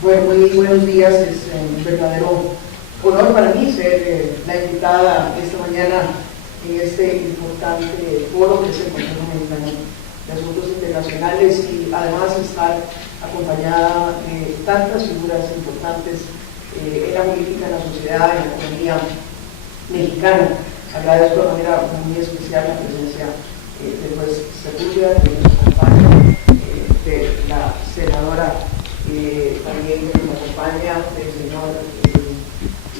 Bueno, muy buenos días. Es un verdadero honor para mí ser la invitada esta mañana en este importante foro que es el Consejo Mexicano de Asuntos Internacionales y además estar acompañada de tantas figuras importantes en la política, en la sociedad, en la economía mexicana. Agradezco de manera muy especial la presencia del juez Sepúlveda, que nos acompaña, de la senadora también que nos acompaña, del señor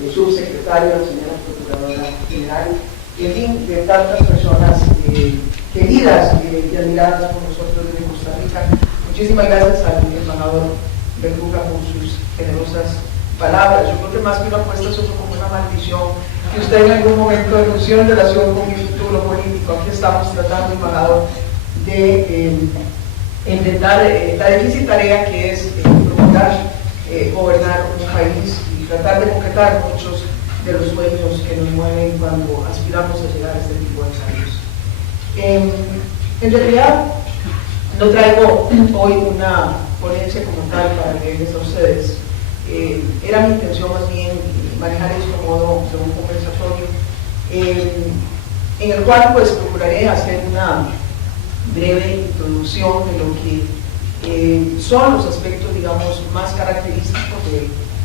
subsecretario, la señora Procuradora General, y en fin, de tantas personas queridas y admiradas por nosotros desde Costa Rica. Muchísimas gracias al embajador Berruga por sus generosas palabras. Yo creo que más que una apuesta, eso es como una maldición que usted en algún momento denunció en relación con mi futuro político. Aquí estamos tratando, embajador, de intentar la difícil tarea que es procurar gobernar un país y tratar de concretar muchos de los sueños que nos mueven cuando aspiramos a llegar a este tipo de cambios. En realidad, no traigo hoy una ponencia como tal para leerles a ustedes. Era mi intención más bien manejar esto a modo de un conversatorio en el cual pues procuraré hacer una breve introducción de lo que son los aspectos, digamos, más característicos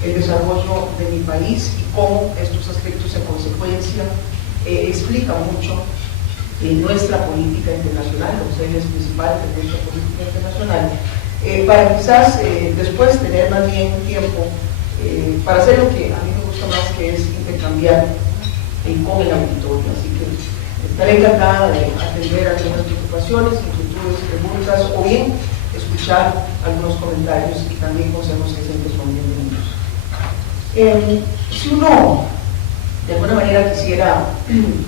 del desarrollo de mi país y cómo estos aspectos en consecuencia explican mucho nuestra política internacional, los ejes principales de nuestra política internacional, para quizás después tener más bien tiempo para hacer lo que a mí me gusta más, que es intercambiar con el auditorio. Así que estaré encantada de atender algunas preocupaciones, inquietudes, preguntas, o bien escuchar algunos comentarios y también consejos que siempre son bienvenidos. Si uno de alguna manera quisiera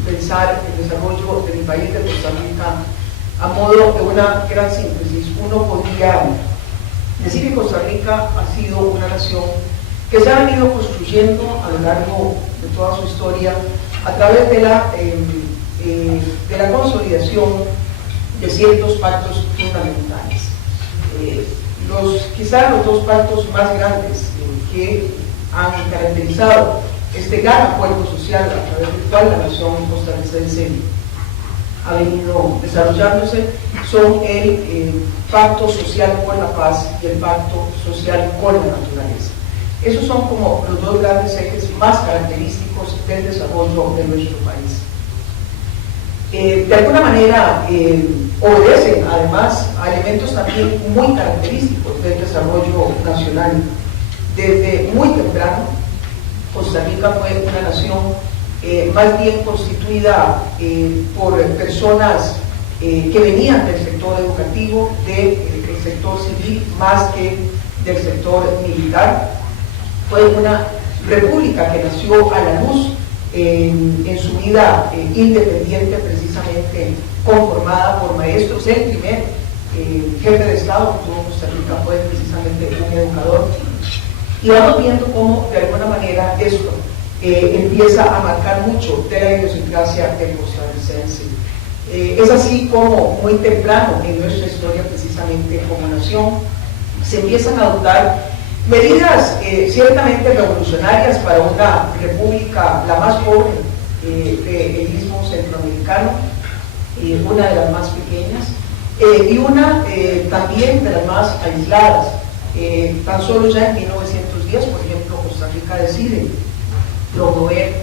pensar el desarrollo de mi país, de Costa Rica, a modo de una gran síntesis, uno podría decir que Costa Rica ha sido una nación que se ha venido construyendo a lo largo de toda su historia a través de la consolidación de ciertos pactos fundamentales. Quizás los dos pactos más grandes que han caracterizado este gran acuerdo social a través del cual la nación costarricense ha venido desarrollándose son el Pacto Social por la Paz y el Pacto Social por la Naturaleza. Esos son como los dos grandes ejes más característicos del desarrollo de nuestro país. De alguna manera obedecen además a elementos también muy característicos del desarrollo nacional. Desde muy temprano, Costa Rica fue una nación más bien constituida por personas que venían del sector educativo, del sector civil, más que del sector militar. Fue una república que nació a la luz en su vida independiente, precisamente conformada por maestros. El primer jefe de Estado que tuvo Costa Rica fue precisamente un educador. Y vamos viendo cómo de alguna manera esto empieza a marcar mucho de la idiosincrasia del costarricense. Es así como muy temprano en nuestra historia, precisamente como nación, se empiezan a adoptar medidas ciertamente revolucionarias para una república, la más pobre del istmo centroamericano, una de las más pequeñas, y una también de las más aisladas. Tan solo ya en 1910, por ejemplo, Costa Rica decide promover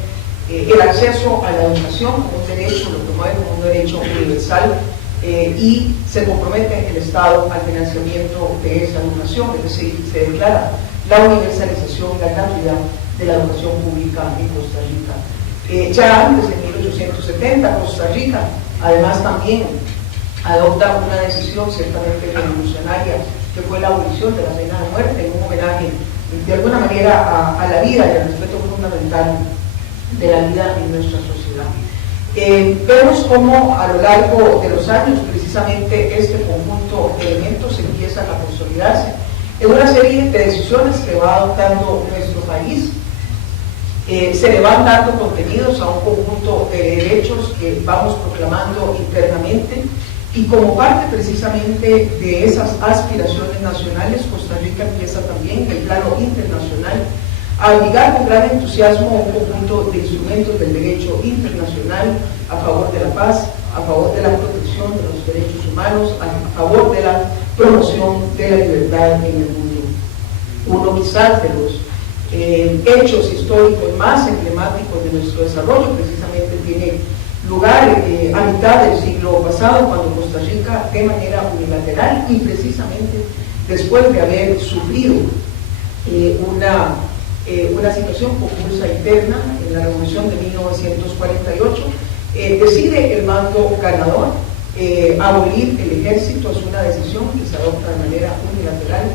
el acceso a la educación como un derecho, lo promueve como un derecho universal, y se compromete el Estado al financiamiento de esa educación, es decir, se declara la universalización y la gratuidad de la educación pública en Costa Rica. Ya antes, en 1870, Costa Rica además también adopta una decisión ciertamente revolucionaria, que fue la abolición de la pena de muerte, en un homenaje de alguna manera a la vida y al respeto fundamental de la vida en nuestra sociedad. Vemos cómo a lo largo de los años precisamente este conjunto de elementos empiezan a consolidarse en una serie de decisiones que va adoptando nuestro país. Se le van dando contenidos a un conjunto de derechos que vamos proclamando internamente, Y como parte precisamente de esas aspiraciones nacionales, Costa Rica empieza también en el plano internacional a abrigar con gran entusiasmo un conjunto de instrumentos del derecho internacional a favor de la paz, a favor de la protección de los derechos humanos, a favor de la promoción de la libertad en el mundo. Uno quizás de los hechos históricos más emblemáticos de nuestro desarrollo precisamente tiene lugar a mitad del siglo pasado, cuando Costa Rica, de manera unilateral y precisamente después de haber sufrido una situación convulsa interna en la Revolución de 1948, decide el mando ganador abolir el ejército. Es una decisión que se adopta de manera unilateral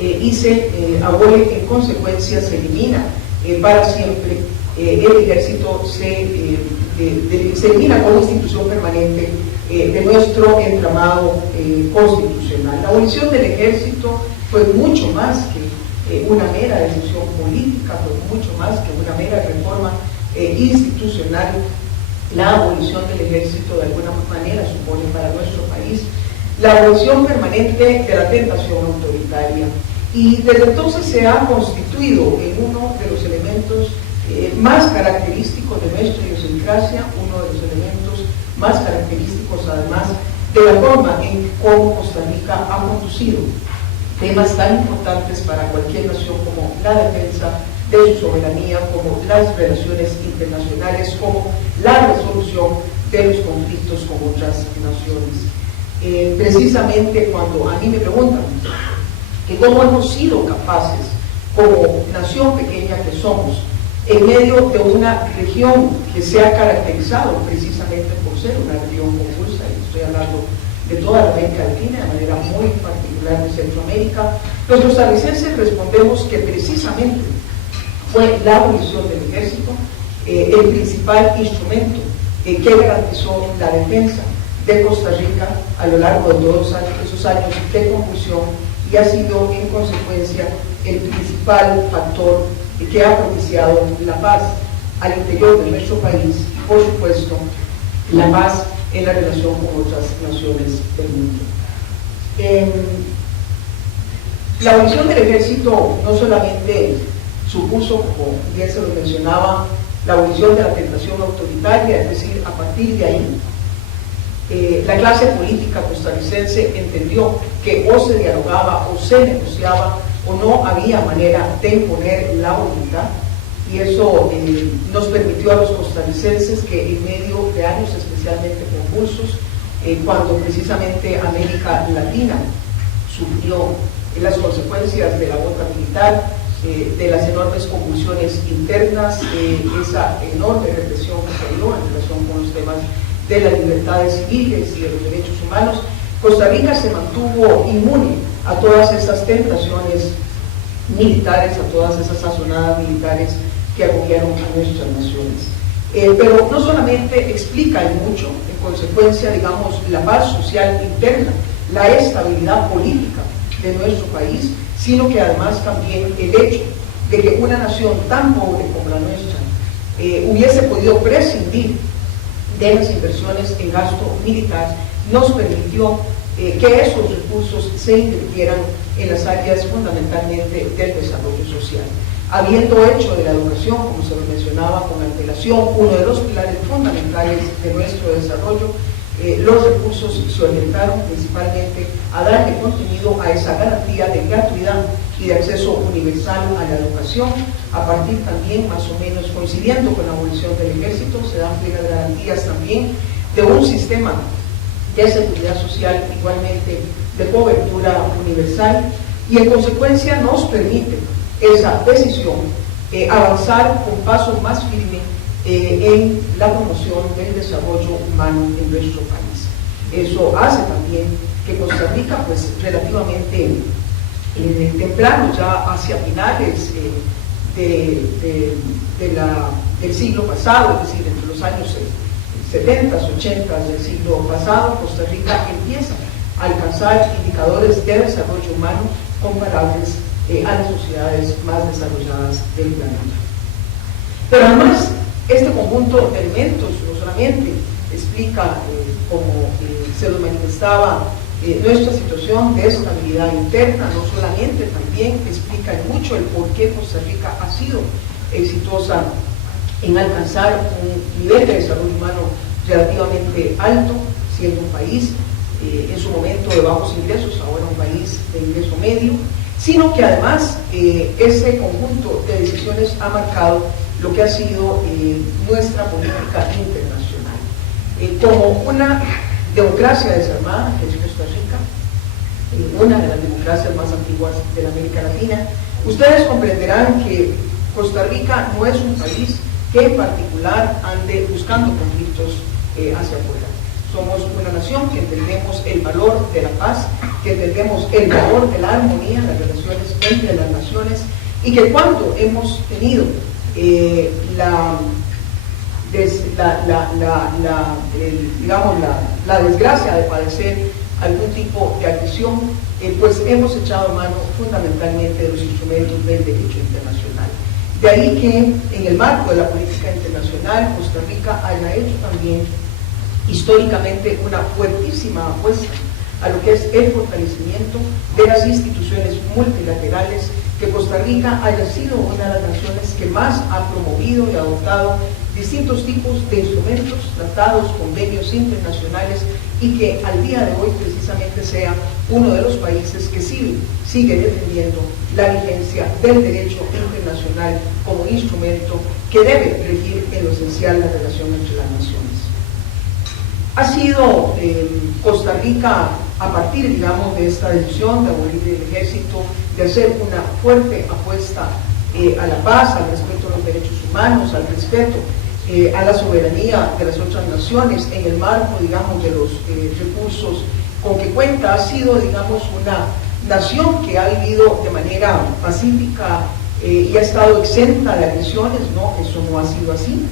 y se abole, en consecuencia se elimina para siempre el ejército, se elimina como institución permanente de nuestro entramado constitucional. La abolición del ejército fue mucho más que una mera decisión política, fue mucho más que una mera reforma institucional. La abolición del ejército de alguna manera supone para nuestro país la abolición permanente de la tentación autoritaria, y desde entonces se ha constituido en uno de los elementos más característicos de nuestra idiosincrasia, uno de los elementos más característicos además de la forma en cómo Costa Rica ha conducido temas tan importantes para cualquier nación como la defensa de su soberanía, como las relaciones internacionales, como la resolución de los conflictos con otras naciones. Precisamente cuando a mí me preguntan que cómo hemos sido capaces, como nación pequeña que somos, en medio de una región que se ha caracterizado precisamente por ser una región convulsa, y estoy hablando de toda la América Latina, de manera muy particular de Centroamérica, los costarricenses respondemos que precisamente fue la abolición del ejército el principal instrumento que garantizó la defensa de Costa Rica a lo largo de todos esos años de convulsión, y ha sido en consecuencia el principal factor que ha propiciado la paz al interior de nuestro país y, por supuesto, la paz en la relación con otras naciones del mundo. La abolición del ejército no solamente supuso, como bien se lo mencionaba, la abolición de la tentación autoritaria, es decir, a partir de ahí la clase política costarricense entendió que o se dialogaba o se negociaba o no había manera de imponer la voluntad, y eso nos permitió a los costarricenses que en medio de años especialmente convulsos, cuando precisamente América Latina sufrió las consecuencias de la bota militar, de las enormes convulsiones internas, esa enorme represión que se dio en relación con los temas de las libertades civiles y de los derechos humanos, Costa Rica se mantuvo inmune a todas esas tentaciones militares, a todas esas sazonadas militares que agobiaron a nuestras naciones. Pero no solamente explica y mucho, en consecuencia, digamos, la paz social interna, la estabilidad política de nuestro país, sino que además también el hecho de que una nación tan pobre como la nuestra hubiese podido prescindir de las inversiones en gasto militar, nos permitió que esos recursos se invirtieran en las áreas fundamentalmente del desarrollo social. Habiendo hecho de la educación, como se lo mencionaba con antelación, uno de los pilares fundamentales de nuestro desarrollo, los recursos se orientaron principalmente a darle contenido a esa garantía de gratuidad y de acceso universal a la educación. A partir también, más o menos coincidiendo con la abolición del ejército, se dan plenas garantías también de un sistema de seguridad social igualmente de cobertura universal, y en consecuencia nos permite esa decisión avanzar con paso más firme en la promoción del desarrollo humano en nuestro país. Eso hace también que Costa Rica, pues relativamente temprano, ya hacia finales del siglo pasado, es decir, entre los años 70, 80 del siglo pasado, Costa Rica empieza a alcanzar indicadores de desarrollo humano comparables a las sociedades más desarrolladas del planeta. Pero además, este conjunto de elementos no solamente explica, como se lo manifestaba, nuestra situación de estabilidad interna. No solamente, también explica mucho el por qué Costa Rica ha sido exitosa en alcanzar un nivel de desarrollo humano relativamente alto, siendo un país en su momento de bajos ingresos, ahora un país de ingreso medio, sino que además ese conjunto de decisiones ha marcado lo que ha sido nuestra política internacional. Como una democracia desarmada, que es Costa Rica, una de las democracias más antiguas de la América Latina, ustedes comprenderán que Costa Rica no es un país que en particular ande buscando conflictos hacia afuera. Somos una nación que entendemos el valor de la paz, que entendemos el valor de la armonía, las relaciones entre las naciones, y que cuando hemos tenido la desgracia de padecer algún tipo de agresión, pues hemos echado mano fundamentalmente de los instrumentos del derecho internacional. De ahí que en el marco de la política internacional, Costa Rica haya hecho también históricamente una fuertísima apuesta a lo que es el fortalecimiento de las instituciones multilaterales, que Costa Rica haya sido una de las naciones que más ha promovido y adoptado distintos tipos de instrumentos, tratados, convenios internacionales, y que al día de hoy precisamente sea uno de los países que sigue defendiendo la vigencia del derecho internacional como instrumento que debe regir en lo esencial la relación entre las naciones. Ha sido Costa Rica, a partir, digamos, de esta decisión de abolir el ejército, de hacer una fuerte apuesta a la paz, al respeto a los derechos humanos, al respeto a la soberanía de las otras naciones, en el marco, digamos, de los recursos con que cuenta. Ha sido, digamos, una nación que ha vivido de manera pacífica y ha estado exenta de agresiones. No, eso no ha sido así.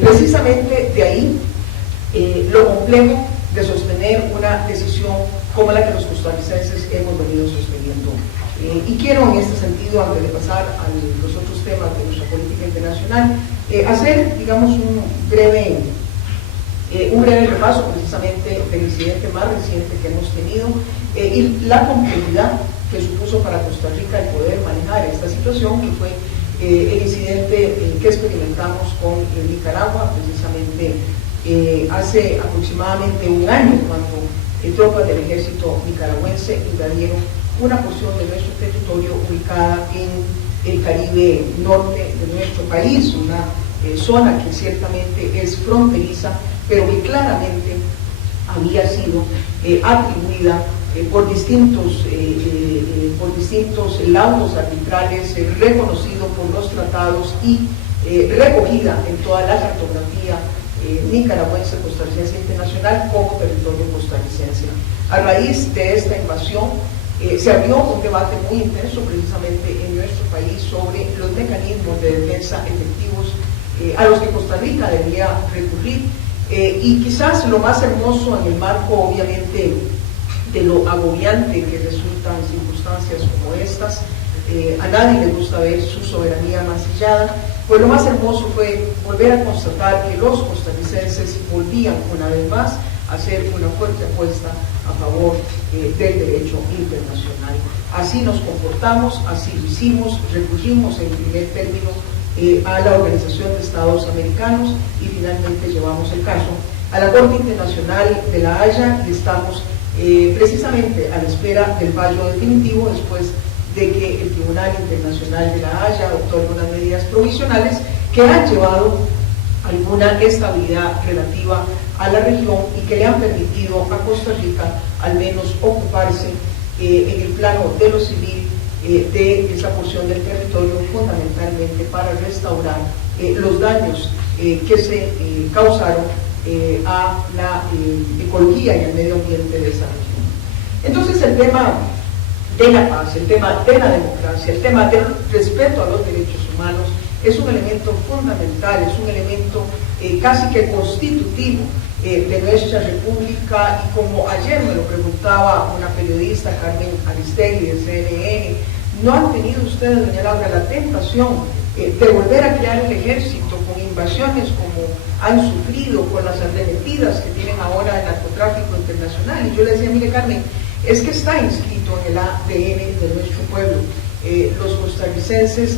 Precisamente de ahí lo complejo de sostener una decisión como la que los costarricenses hemos venido sosteniendo. Y quiero en este sentido, antes de pasar a los otros temas de nuestra política internacional, hacer, digamos, un breve repaso precisamente del incidente más reciente que hemos tenido y la complejidad que supuso para Costa Rica el poder manejar esta situación, que fue el incidente que experimentamos con Nicaragua, precisamente hace aproximadamente un año, cuando tropas del ejército nicaragüense invadieron una porción de nuestro territorio ubicada en el Caribe norte de nuestro país, una zona que ciertamente es fronteriza, pero que claramente había sido atribuida por distintos laudos arbitrales, reconocido por los tratados y recogida en toda la cartografía nicaragüense, costarricense e internacional como territorio costarricense. A raíz de esta invasión se abrió un debate muy intenso precisamente en nuestro país sobre los mecanismos de defensa efectivos a los que Costa Rica debía recurrir, y quizás lo más hermoso en el marco, obviamente, de lo agobiante que resultan circunstancias como estas. A nadie le gusta ver su soberanía mancillada, pues lo más hermoso fue volver a constatar que los costarricenses volvían una vez más a hacer una fuerte apuesta a favor del derecho internacional. Así nos comportamos, así lo hicimos, recurrimos en primer término a la Organización de Estados Americanos y finalmente llevamos el caso a la Corte Internacional de La Haya, y estamos precisamente a la espera del fallo definitivo, después de que el Tribunal Internacional de La Haya adoptó algunas medidas provisionales que han llevado alguna estabilidad relativa a la región y que le han permitido a Costa Rica al menos ocuparse en el plano de lo civil de esa porción del territorio, fundamentalmente para restaurar los daños que se causaron a la ecología y al medio ambiente de esa región. Entonces, el tema de la paz, el tema de la democracia, el tema del respeto a los derechos humanos es un elemento fundamental, es un elemento casi que constitutivo de nuestra república, y como ayer me lo preguntaba una periodista, Carmen Aristegui de CNN, ¿no han tenido ustedes, doña Laura, la tentación de volver a crear el ejército con invasiones como han sufrido, con las arremetidas que tienen ahora el narcotráfico internacional. Y yo le decía, mire Carmen, es que está inscrito en el ADN de nuestro pueblo. Los costarricenses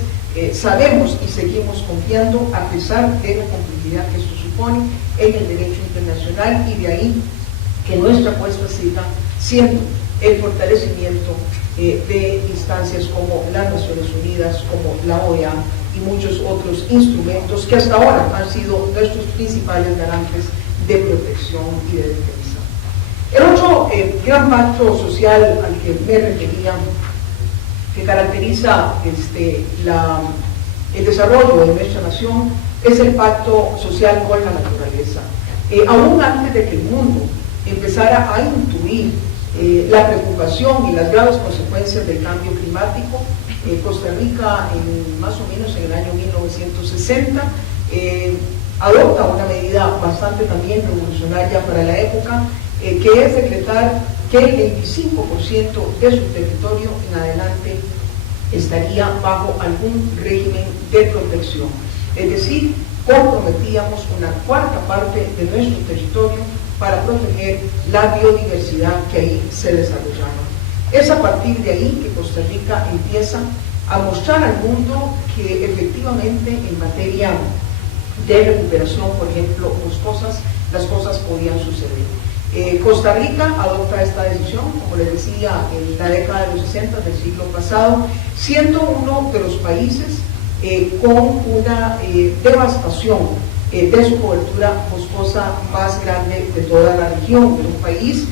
sabemos y seguimos confiando, a pesar de la complejidad que esto supone, en el derecho internacional, y de ahí que nuestra apuesta siga siendo el fortalecimiento de instancias como las Naciones Unidas, como la OEA y muchos otros instrumentos que hasta ahora han sido nuestros principales garantes de protección y de defensa. El otro gran pacto social al que me refería, que caracteriza el desarrollo de nuestra nación, es el pacto social con la naturaleza. Aún antes de que el mundo empezara a intuir la preocupación y las graves consecuencias del cambio climático, Costa Rica, más o menos en el año 1960, adopta una medida bastante también revolucionaria para la época, que es decretar que el 25% de su territorio en adelante estaría bajo algún régimen de protección. Es decir, comprometíamos una cuarta parte de nuestro territorio para proteger la biodiversidad que ahí se desarrollaba. Es a partir de ahí que Costa Rica empieza a mostrar al mundo que efectivamente en materia de recuperación, por ejemplo, las cosas podían suceder. Costa Rica adopta esta decisión, como les decía, en la década de los 60 del siglo pasado, siendo uno de los países con una devastación de su cobertura boscosa más grande de toda la región, de un país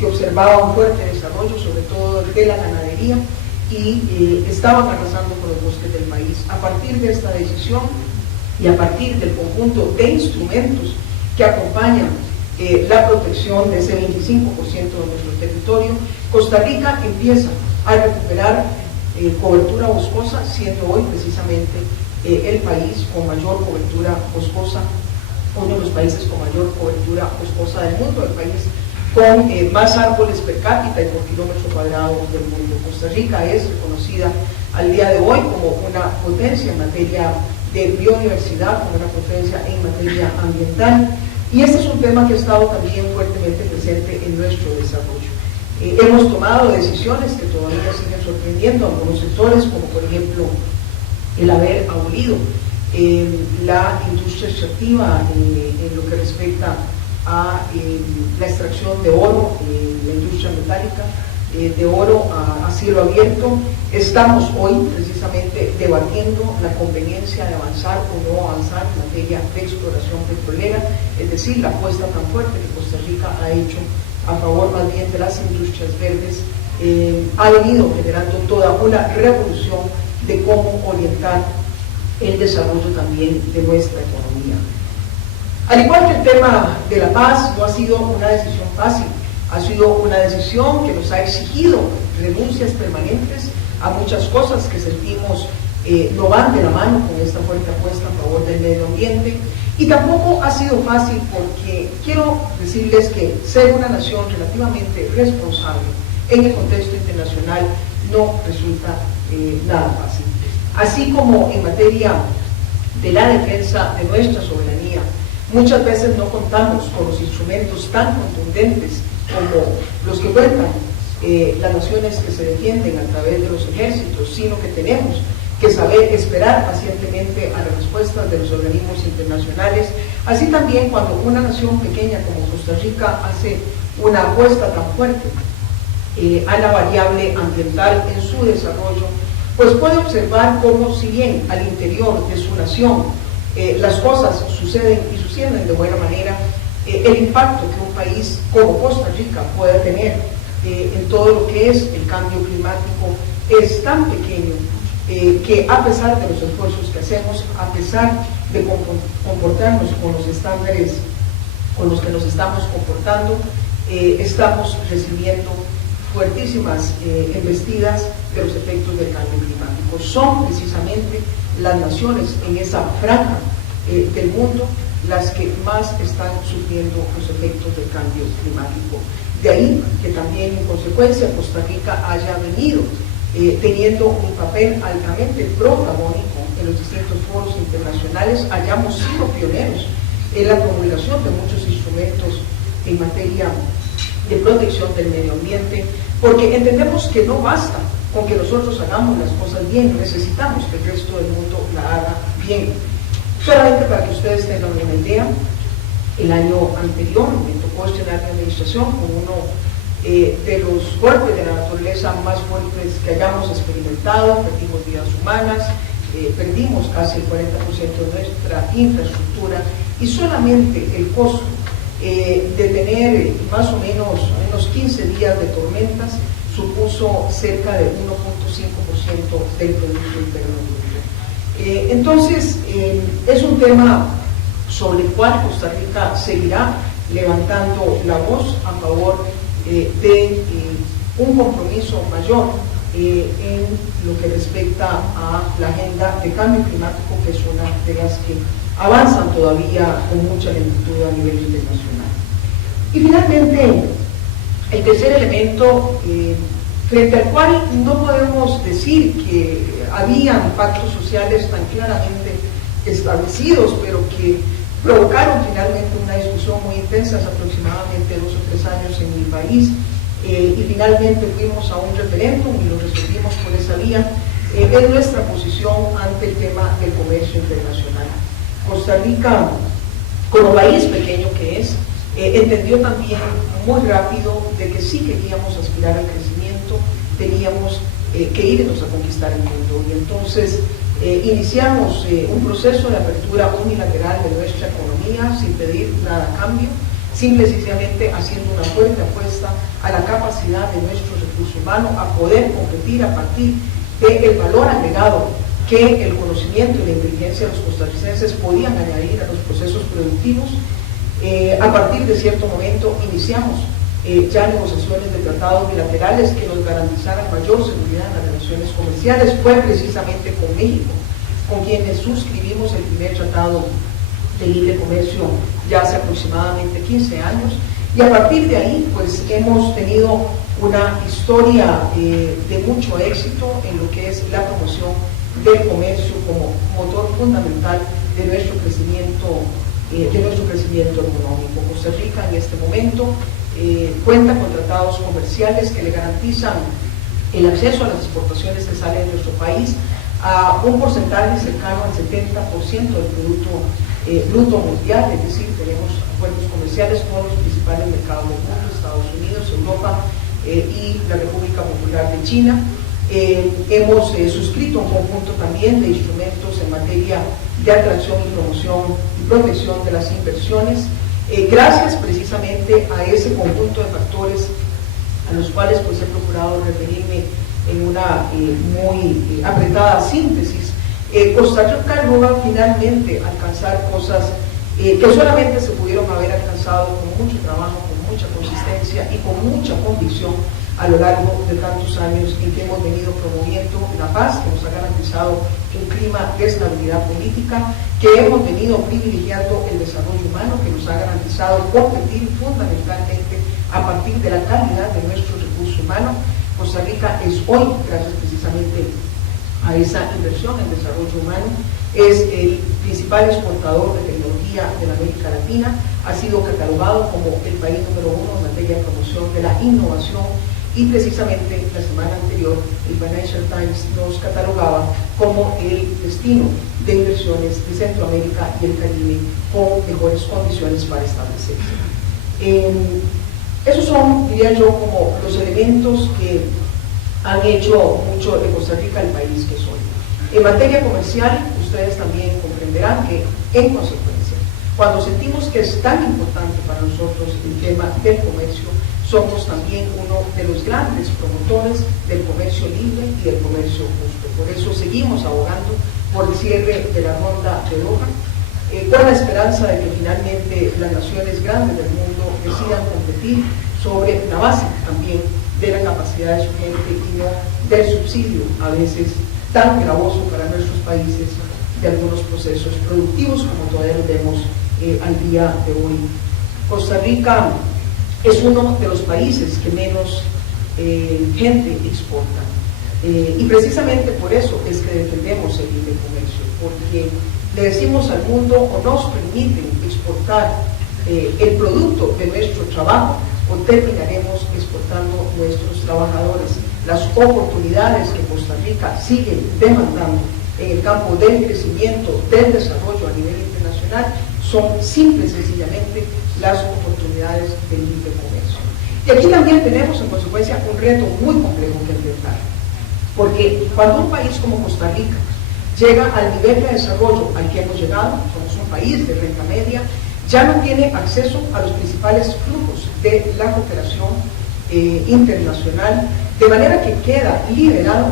que observaba un fuerte desarrollo, sobre todo de la ganadería, y estaban arrasando con los bosques del país. A partir de esta decisión y a partir del conjunto de instrumentos que acompañan la protección de ese 25% de nuestro territorio, Costa Rica empieza a recuperar cobertura boscosa, siendo hoy precisamente el país con mayor cobertura boscosa, uno de los países con mayor cobertura boscosa del mundo, el país con más árboles per cápita y por kilómetro cuadrado del mundo. Costa Rica es reconocida al día de hoy como una potencia en materia de biodiversidad, como una potencia en materia ambiental, y este es un tema que ha estado también fuertemente presente en nuestro desarrollo. Hemos tomado decisiones que todavía siguen sorprendiendo a algunos sectores, como por ejemplo el haber abolido la industria extractiva en lo que respecta a la extracción de oro, la industria metálica de oro a cielo abierto. Estamos hoy precisamente debatiendo la conveniencia de avanzar o no avanzar en materia de exploración petrolera, es decir, la apuesta tan fuerte que Costa Rica ha hecho a favor más bien de las industrias verdes, ha venido generando toda una revolución de cómo orientar el desarrollo también de nuestra economía. Al igual que el tema de la paz, no ha sido una decisión fácil, ha sido una decisión que nos ha exigido renuncias permanentes a muchas cosas que sentimos no van de la mano con esta fuerte apuesta a favor del medio ambiente, y tampoco ha sido fácil porque quiero decirles que ser una nación relativamente responsable en el contexto internacional no resulta nada fácil. Así como en materia de la defensa de nuestra soberanía, muchas veces no contamos con los instrumentos tan contundentes como los que cuentan las naciones que se defienden a través de los ejércitos, sino que tenemos que saber esperar pacientemente a las respuestas de los organismos internacionales. Así también cuando una nación pequeña como Costa Rica hace una apuesta tan fuerte a la variable ambiental en su desarrollo, pues puede observar cómo, si bien al interior de su nación las cosas suceden y suceden de buena manera, el impacto que un país como Costa Rica pueda tener en todo lo que es el cambio climático es tan pequeño que a pesar de los esfuerzos que hacemos, a pesar de comportarnos con los estándares con los que nos estamos comportando, estamos recibiendo fuertísimas embestidas de los efectos del cambio climático. Son precisamente las naciones en esa franja del mundo las que más están sufriendo los efectos del cambio climático. De ahí que también en consecuencia Costa Rica haya venido teniendo un papel altamente protagónico en en los distintos foros internacionales hayamos sido pioneros en la promulgación de muchos instrumentos en materia de protección del medio ambiente, porque entendemos que no basta con que nosotros hagamos las cosas bien, necesitamos que el resto del mundo la haga bien. Solamente para que ustedes tengan una idea, el año anterior me tocó estrenar mi administración con uno de los golpes de la naturaleza más fuertes que hayamos experimentado. Perdimos vidas humanas, perdimos casi el 40% de nuestra infraestructura, y solamente el costo de tener más o menos unos 15 días de tormentas supuso cerca del 1.5% del Producto Interno Bruto. Entonces, es un tema sobre el cual Costa Rica seguirá levantando la voz a favor de un compromiso mayor en lo que respecta a la agenda de cambio climático, que es una de las que avanzan todavía con mucha lentitud a nivel internacional. Y finalmente, el tercer elemento, frente al cual no podemos decir que habían pactos sociales tan claramente establecidos, pero que provocaron finalmente una discusión muy intensa hace aproximadamente 2 o 3 años en mi país, y finalmente fuimos a un referéndum y lo resolvimos por esa vía, es nuestra posición ante el tema del comercio internacional. Costa Rica, como país pequeño que es, entendió también muy rápido de que si queríamos aspirar al crecimiento, teníamos que irnos a conquistar el mundo, y entonces iniciamos un proceso de apertura unilateral de nuestra economía sin pedir nada a cambio, simplemente haciendo una fuerte apuesta a la capacidad de nuestro recurso humano a poder competir a partir del valor agregado que el conocimiento y la inteligencia de los costarricenses podían añadir a los procesos productivos. A partir de cierto momento iniciamos ya negociaciones de tratados bilaterales que nos garantizaran mayor seguridad en las relaciones comerciales. Fue precisamente con México con quienes suscribimos el primer tratado de libre comercio ya hace aproximadamente 15 años, y a partir de ahí pues hemos tenido una historia de mucho éxito en lo que es la promoción del comercio como motor fundamental de nuestro crecimiento económico. Costa Rica en este momento cuenta con tratados comerciales que le garantizan el acceso a las exportaciones que salen de nuestro país a un porcentaje cercano al 70% del Producto Bruto Mundial, es decir, tenemos acuerdos comerciales con los principales mercados del mundo, Estados Unidos, Europa y la República Popular de China. Hemos suscrito un conjunto también de instrumentos en materia de atracción y promoción y protección de las inversiones, gracias precisamente a ese conjunto de factores a los cuales pues he procurado referirme en una muy apretada síntesis. Costa Rica logra finalmente alcanzar cosas que solamente se pudieron haber alcanzado con mucho trabajo, con mucha consistencia y con mucha convicción a lo largo de tantos años en que hemos venido promoviendo la paz, que nos ha garantizado un clima de estabilidad política, que hemos venido privilegiando el desarrollo humano, que nos ha garantizado competir fundamentalmente a partir de la calidad de nuestro recurso humano. Costa Rica es hoy, gracias precisamente a esa inversión en desarrollo humano, es el principal exportador de tecnología de la América Latina, ha sido catalogado como el país número 1 en materia de promoción de la innovación, y precisamente la semana anterior el Financial Times nos catalogaba como el destino de inversiones de Centroamérica y el Caribe con mejores condiciones para establecerse. Esos son, diría yo, como los elementos que han hecho mucho de Costa Rica el país que soy. En materia comercial, ustedes también comprenderán que, en consecuencia, cuando sentimos que es tan importante para nosotros el tema del comercio, somos también uno de los grandes promotores del comercio libre y del comercio justo. Por eso seguimos abogando por el cierre de la ronda de Doha, con la esperanza de que finalmente las naciones grandes del mundo decidan competir sobre la base también de la capacidad de su gente y no del subsidio, a veces tan gravoso para nuestros países, de algunos procesos productivos como todavía lo vemos al día de hoy. Costa Rica es uno de los países que menos gente exporta. Y precisamente por eso es que defendemos el libre comercio, porque le decimos al mundo, o nos permiten exportar el producto de nuestro trabajo, o terminaremos exportando nuestros trabajadores. Las oportunidades que Costa Rica sigue demandando en el campo del crecimiento, del desarrollo a nivel internacional, son simple y sencillamente las oportunidades del libre comercio. Y aquí también tenemos en consecuencia un reto muy complejo que enfrentar, porque cuando un país como Costa Rica llega al nivel de desarrollo al que hemos llegado, somos un país de renta media, ya no tiene acceso a los principales flujos de la cooperación internacional, de manera que queda liberado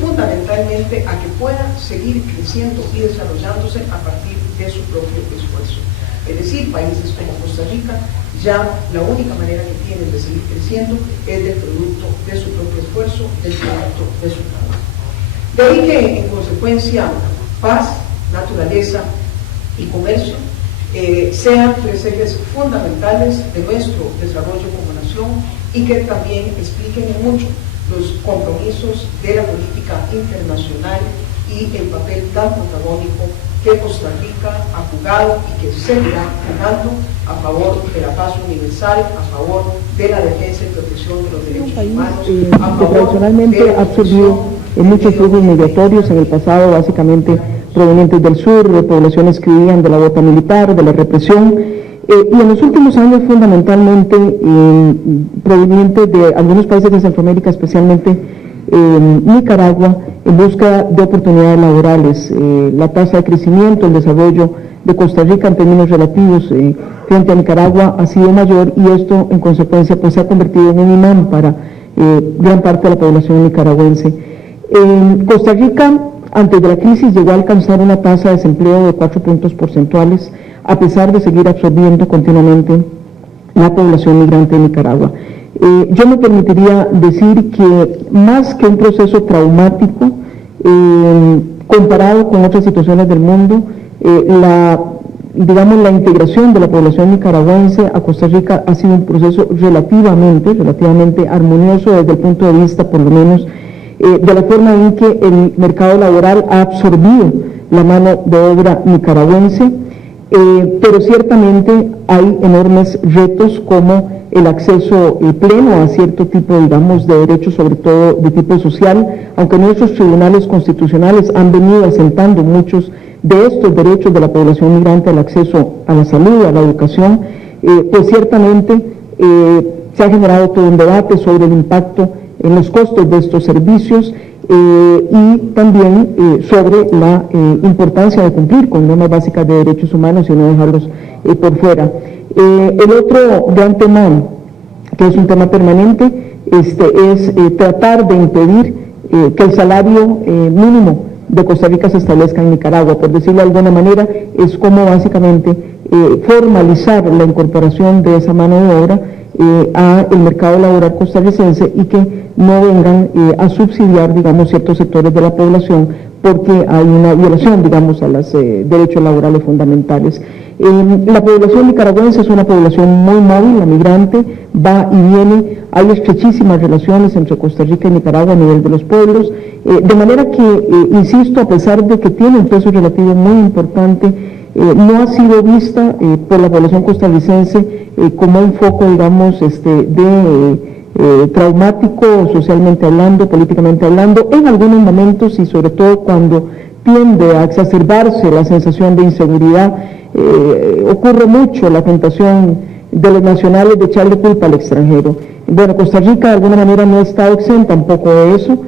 fundamentalmente a que pueda seguir creciendo y desarrollándose a partir de su propio esfuerzo. Es decir, países como Costa Rica, ya la única manera que tienen de seguir creciendo es del producto de su propio esfuerzo, del producto de su trabajo. De ahí que, en consecuencia, paz, naturaleza y comercio sean tres ejes fundamentales de nuestro desarrollo como nación y que también expliquen en mucho los compromisos de la política internacional y el papel tan protagónico que Costa Rica ha jugado y que seguirá jugando a favor de la paz universal, a favor de la defensa y protección de los derechos humanos, que tradicionalmente ha absorbido muchos flujos migratorios en el pasado, básicamente provenientes del sur, de poblaciones que vivían de la bota militar, de la represión, y en los últimos años fundamentalmente provenientes de algunos países de Centroamérica, especialmente Nicaragua, en busca de oportunidades laborales. La tasa de crecimiento, el desarrollo de Costa Rica en términos relativos frente a Nicaragua ha sido mayor, y esto en consecuencia pues se ha convertido en un imán para gran parte de la población nicaragüense. Costa Rica, antes de la crisis, llegó a alcanzar una tasa de desempleo de 4 puntos porcentuales, a pesar de seguir absorbiendo continuamente la población migrante de Nicaragua. Yo me permitiría decir que más que un proceso traumático, comparado con otras situaciones del mundo, la integración de la población nicaragüense a Costa Rica ha sido un proceso relativamente armonioso desde el punto de vista, por lo menos, de la forma en que el mercado laboral ha absorbido la mano de obra nicaragüense, pero ciertamente hay enormes retos como el acceso pleno a cierto tipo, digamos, de derechos, sobre todo de tipo social, aunque nuestros tribunales constitucionales han venido asentando muchos de estos derechos de la población migrante, al acceso a la salud, a la educación, pues ciertamente se ha generado todo un debate sobre el impacto en los costos de estos servicios y también sobre la importancia de cumplir con normas básicas de derechos humanos y no dejarlos por fuera. El otro gran tema, que es un tema permanente, es tratar de impedir que el salario mínimo de Costa Rica se establezca en Nicaragua. Por decirlo de alguna manera, es como básicamente formalizar la incorporación de esa mano de obra a el mercado laboral costarricense, y que no vengan a subsidiar, digamos, ciertos sectores de la población, porque hay una violación, digamos, a los derechos laborales fundamentales. La población nicaragüense es una población muy móvil, la migrante, va y viene, hay estrechísimas relaciones entre Costa Rica y Nicaragua a nivel de los pueblos, de manera que, insisto, a pesar de que tiene un peso relativo muy importante, no ha sido vista por la población costarricense como un foco, digamos, traumático, socialmente hablando, políticamente hablando, en algunos momentos, y sobre todo cuando tiende a exacerbarse la sensación de inseguridad, ocurre mucho la tentación de los nacionales de echarle culpa al extranjero. Bueno, Costa Rica de alguna manera no ha estado exenta un poco de eso,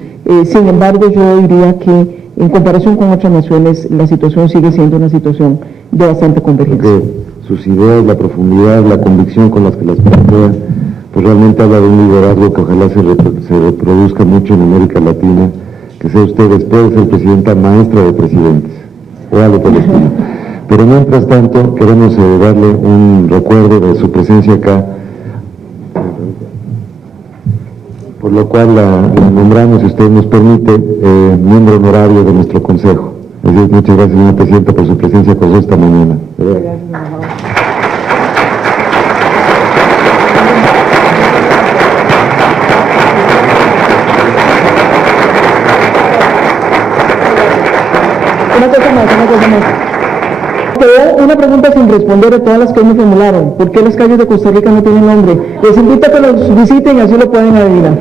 sin embargo yo diría que en comparación con otras naciones la situación sigue siendo una situación de bastante convergencia. Sus ideas, la profundidad, la convicción con las que las plantea, pues realmente habla de un liderazgo que ojalá se reproduzca mucho en América Latina, que sea usted después de ser presidenta maestra de presidentes, o algo por el estilo. Pero mientras tanto queremos darle un recuerdo de su presencia acá, por lo cual la nombramos, si usted nos permite, miembro honorario de nuestro consejo. Así es, muchas gracias, señora presidenta, por su presencia con nosotros esta mañana. Gracias. una cosa más. Quedó una pregunta sin responder a todas las que me formularon. ¿Por qué las calles de Costa Rica no tienen nombre? Les invito a que los visiten y así lo pueden adivinar.